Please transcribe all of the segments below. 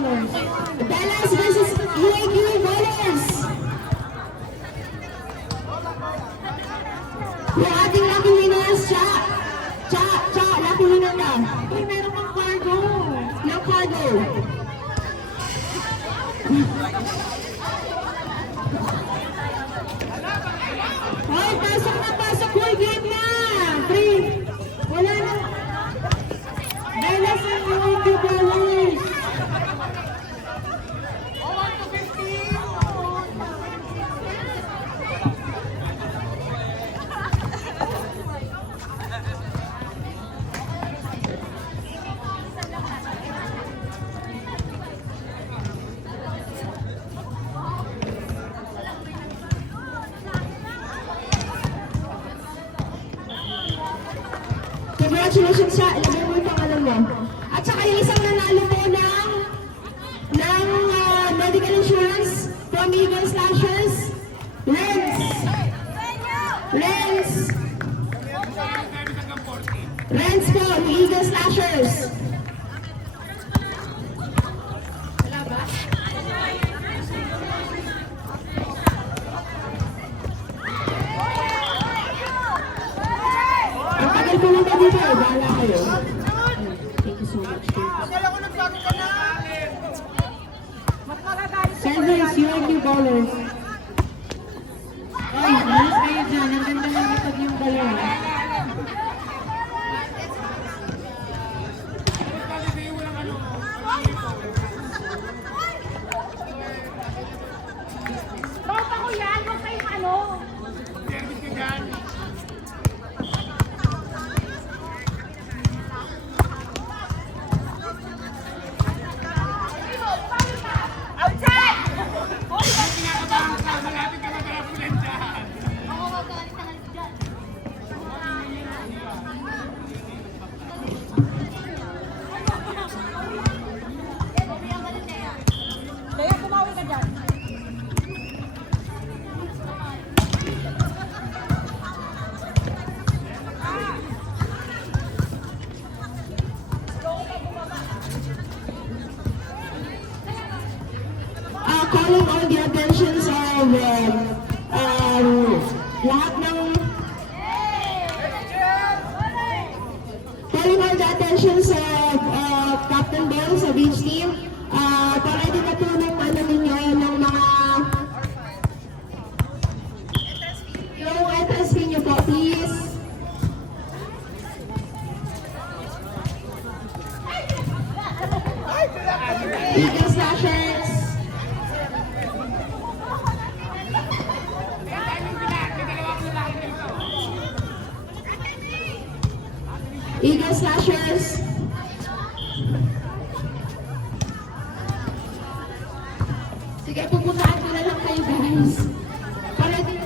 Ballers. Dallas versus UAQ Ballers. Yung ating lucky winners, Cha, lucky winner ka. Uy, meron kang cargo. No cargo. Hoy, pasok na pasok. Full game na. Free. Wala na. Dallas and UAQ Ballers. Congratulations sa ilagay mo yung pangalan mo. At saka yung isang nanalo po ng medical insurance from Eagle Slashers, Renz po, ni Eagle Slashers. Ang tagal po lang dito eh, bahala kayo. Thank you so much. Service, UAQ Ballers. Ay, malas kayo dyan. Ang ganda ng matag yung balon. Tropa ko yan, huwag kayong ano. Outside! Ako wag ka alis dyan. Kaya kumawi ka dyan. Calling all the attentions of lahat ng calling all the attentions of Captain Bell sa beach team para din na po ng ano ninyo ng mga yung entrance fee nyo po please. Eagle Slashers. Eagle Slashers. Sige, pupuntaan ko na lang kayo guys. Para din...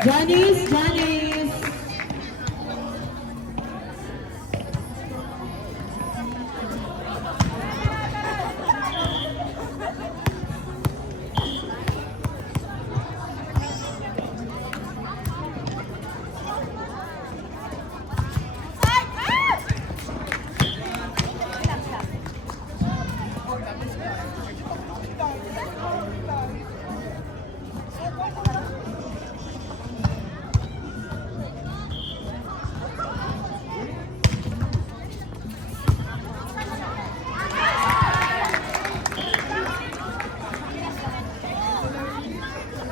Janice.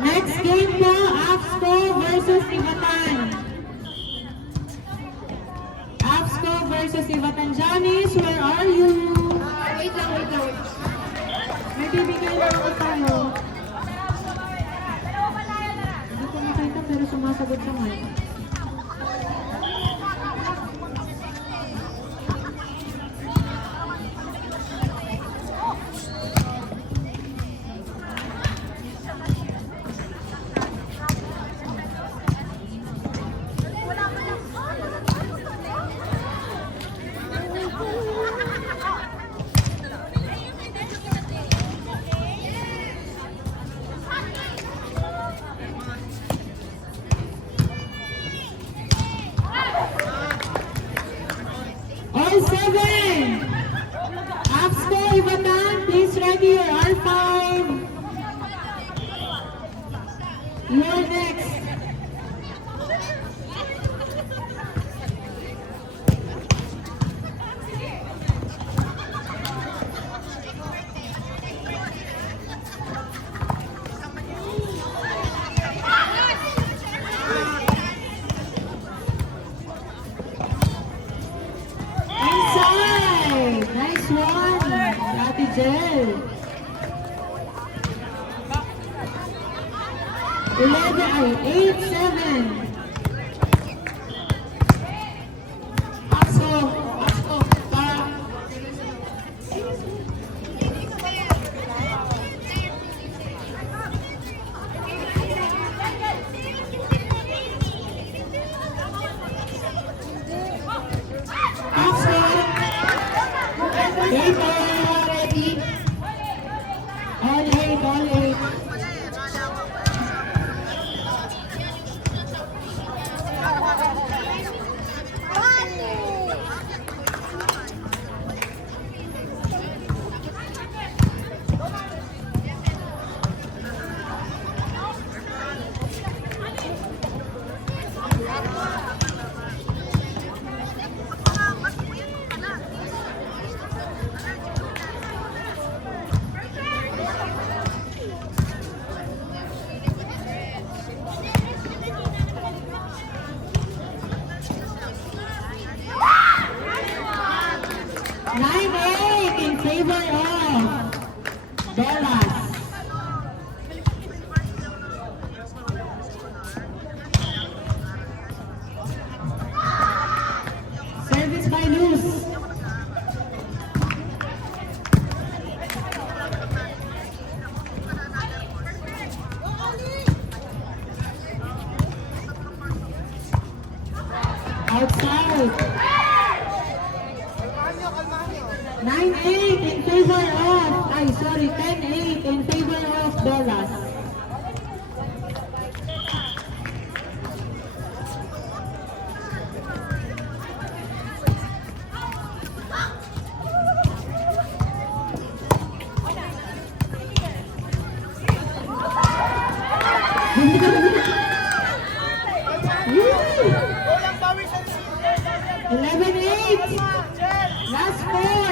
Next game po, Absco versus Ivatan. Absco versus Ivatan. Janice, where are you? Wait lang, wait lang. May bibigay lang ako tayo. Hindi ko makita pero sumasagot sa mic. All seven! Absco, Ivatan, please ready your R5. You're next. Inside! Nice one! Ate Jel. 8-7. Absco, Absco, para. Absco. Eight already. All eight. Nine eight in favor of Dallas. Service by Luz. Outside. 9-8 in favor of, 10-8 in favor of Dallas. Woo! 11-8. Last four.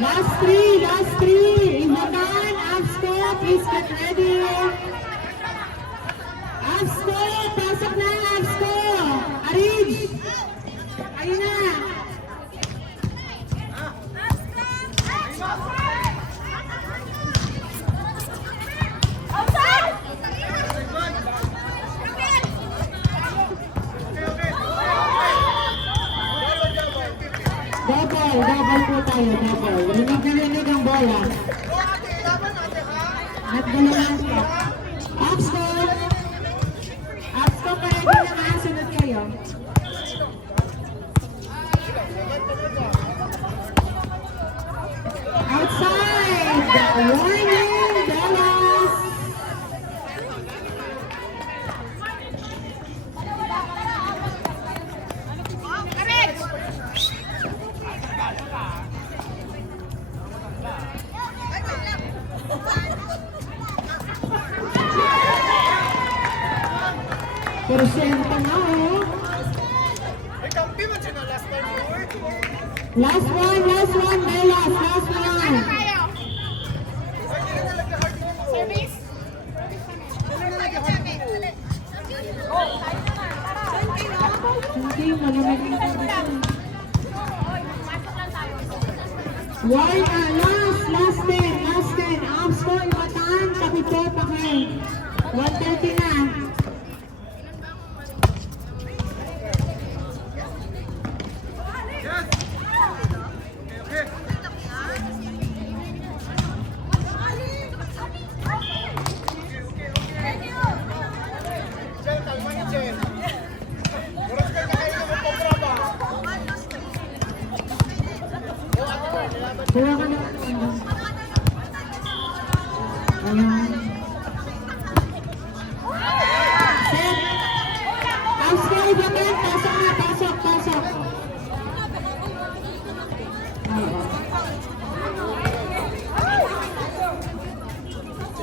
Last three. Ivatan, Absco, please get ready. Absco, pasok na, Absco. Arij. Ayun na. Double po tayo, double. Rinig ang bola. Nagdalaman po. Absco, pwede naman, sunod kayo. Outside! Warning, Dallas! Porsyento na, oh. Last one, Belas, last one. Service? Oh, tayo naman. Tara. Hindi, malamig na tayo. Oy, pasok lang tayo. Why, last 10. Ang score, Matan, Kapito, Pakay. 1:30 na. Kuha ka na. Ayan. Set. Ang score, Bakay.